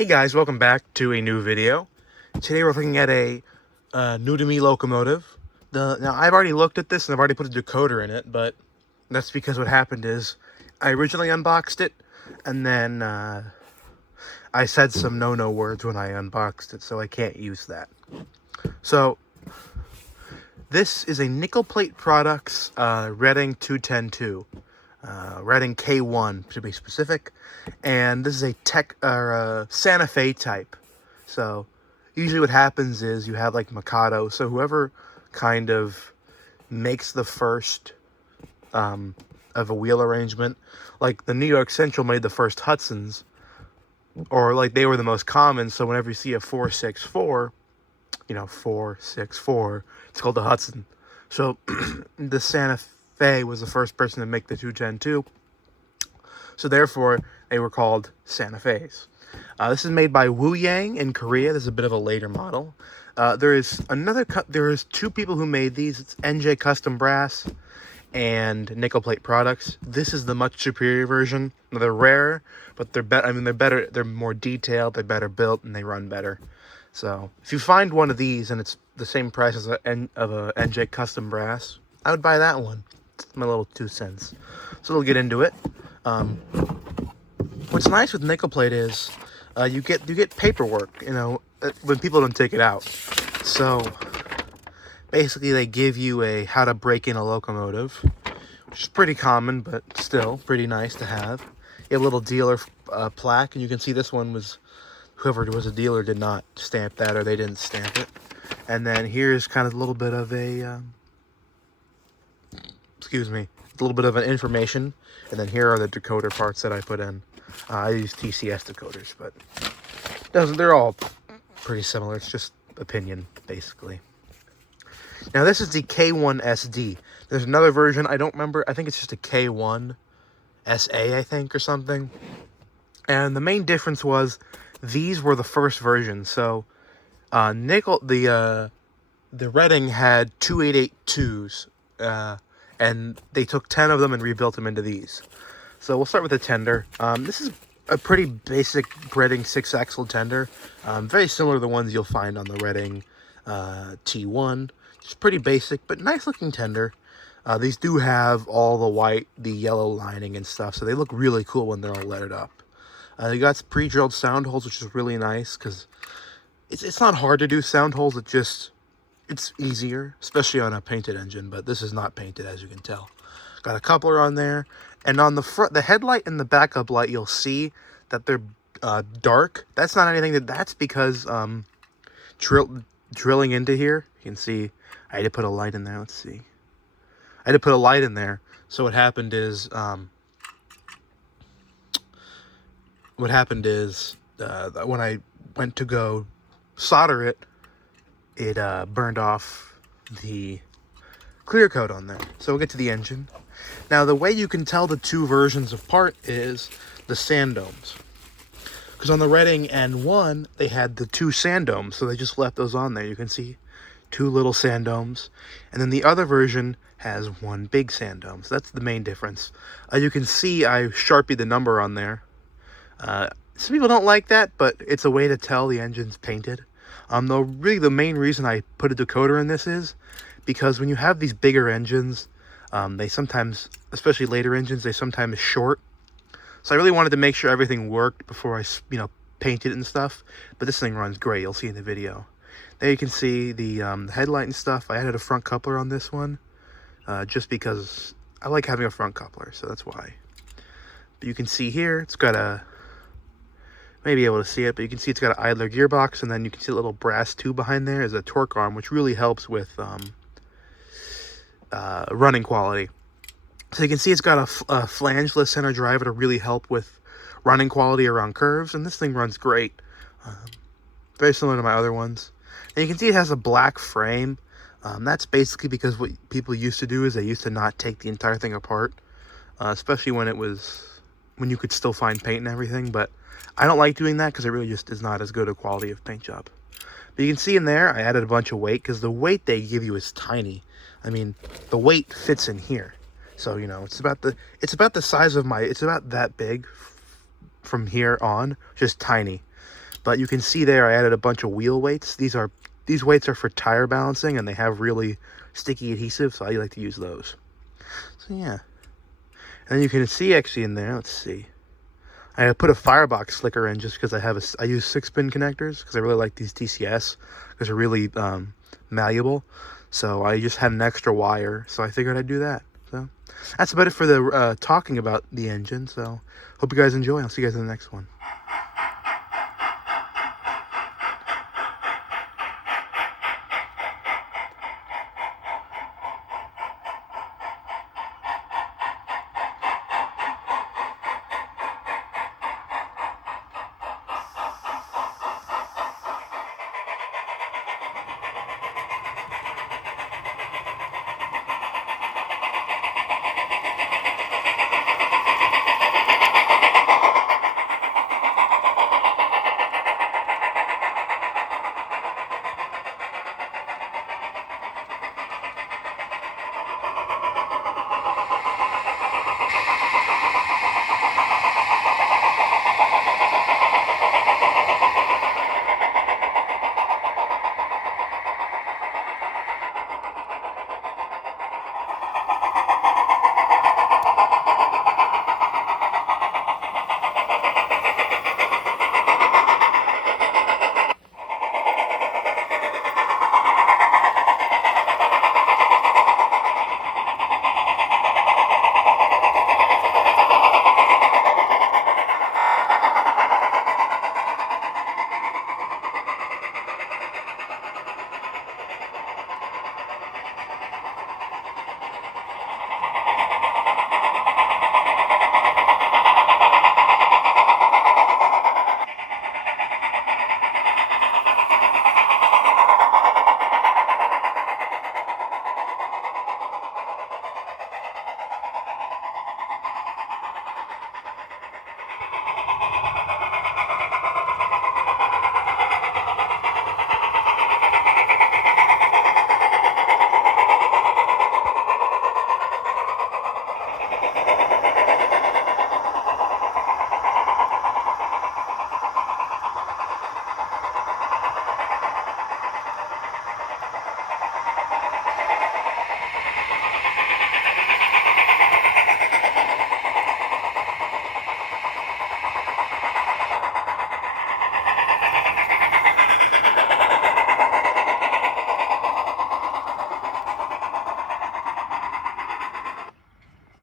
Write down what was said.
Hey guys, welcome back to a new video. Today we're looking at a new to me locomotive. Now I've already looked at this and I've already put a decoder in it, but that's because what happened is I originally unboxed it and then I said some no words when I unboxed it, so I can't use that. So this is a Nickel Plate Products Reading 210-2. Reading K-1 to be specific, and this is a Santa Fe type. So usually what happens is you have like Mikado, so whoever kind of makes the first of a wheel arrangement, like the New York Central made the first Hudsons, or like they were the most common, so whenever you see a 464, 464, it's called the Hudson. So the Santa Fe was the first person to make the 210-2, so therefore they were called Santa Fe's. This is made by Wu Yang in Korea. This is a bit of a later model. There is two people who made these. It's NJ Custom Brass and Nickel Plate Products. This is the much superior version. They're rarer, but they're better. I mean, they're better. They're more detailed. They're better built, and they run better. So if you find one of these and it's the same price as a NJ Custom Brass, I would buy that one. It's my little 2 cents. So we'll get into it. What's nice with nickel plate is you get paperwork, when people don't take it out. So basically they give you a how to break in a locomotive, which is pretty common, but still pretty nice to have. You have a little dealer plaque, and you can see this one was, whoever was a dealer did not stamp that, or they didn't stamp it. And then here's kind of a little bit of a, a little bit of an information. And then here are the decoder parts that I put in. I use TCS decoders, but they're all pretty similar. It's just opinion, basically. Now, this is the K-1 SD. There's another version. I don't remember. I think it's just a K-1 SA, I think, or something. And the main difference was these were the first version. So, the Reading had 2882s, and they took 10 of them and rebuilt them into these. So we'll start with the tender. This is a pretty basic Reading 6-axle tender. Very similar to the ones you'll find on the Reading T1. Just pretty basic, but nice looking tender. These do have all the yellow lining and stuff, so they look really cool when they're all lettered up. You got pre-drilled sound holes, which is really nice, because it's not hard to do sound holes, it's easier, especially on a painted engine, but this is not painted, as you can tell. Got a coupler on there, and on the front, the headlight and the backup light, you'll see that they're dark. That's not anything, that's because drilling into here, you can see I had to put a light in there. Let's see. I had to put a light in there. So what happened is when I went to go solder it, it burned off the clear coat on there. So we'll get to the engine. Now, the way you can tell the two versions apart is the sand domes. Because on the Reading N1, they had the 2 sand domes, so they just left those on there. You can see 2 little sand domes. And then the other version has 1 big sand dome. So that's the main difference. You can see I Sharpied the number on there. Some people don't like that, but it's a way to tell the engine's painted. Though really the main reason I put a decoder in this is because when you have these bigger engines, they sometimes, especially later engines, they sometimes short. So I really wanted to make sure everything worked before I, painted it and stuff. But this thing runs great. You'll see in the video. There you can see the headlight and stuff. I added a front coupler on this one, just because I like having a front coupler, so that's why. But you can see here, it's got a, maybe able to see it, but you can see it's got an idler gearbox, and then you can see a little brass tube behind there as a torque arm, which really helps with running quality. So you can see it's got a flangeless center driver to really help with running quality around curves, and this thing runs great. Very similar to my other ones. And you can see it has a black frame. That's basically because what people used to do is they used to not take the entire thing apart, especially when you could still find paint and everything, but I don't like doing that because it really just is not as good a quality of paint job. But you can see in there, I added a bunch of weight because the weight they give you is tiny. I mean, the weight fits in here. So, it's about the size of it's about that big from here on, just tiny. But you can see there I added a bunch of wheel weights. These weights are for tire balancing, and they have really sticky adhesive, so I like to use those. So yeah. And then you can see actually in there, let's see. I put a firebox slicker in just because I use 6-pin connectors because I really like these TCS because they're really malleable. So I just had an extra wire, so I figured I'd do that. So that's about it for the talking about the engine. So hope you guys enjoy. I'll see you guys in the next one.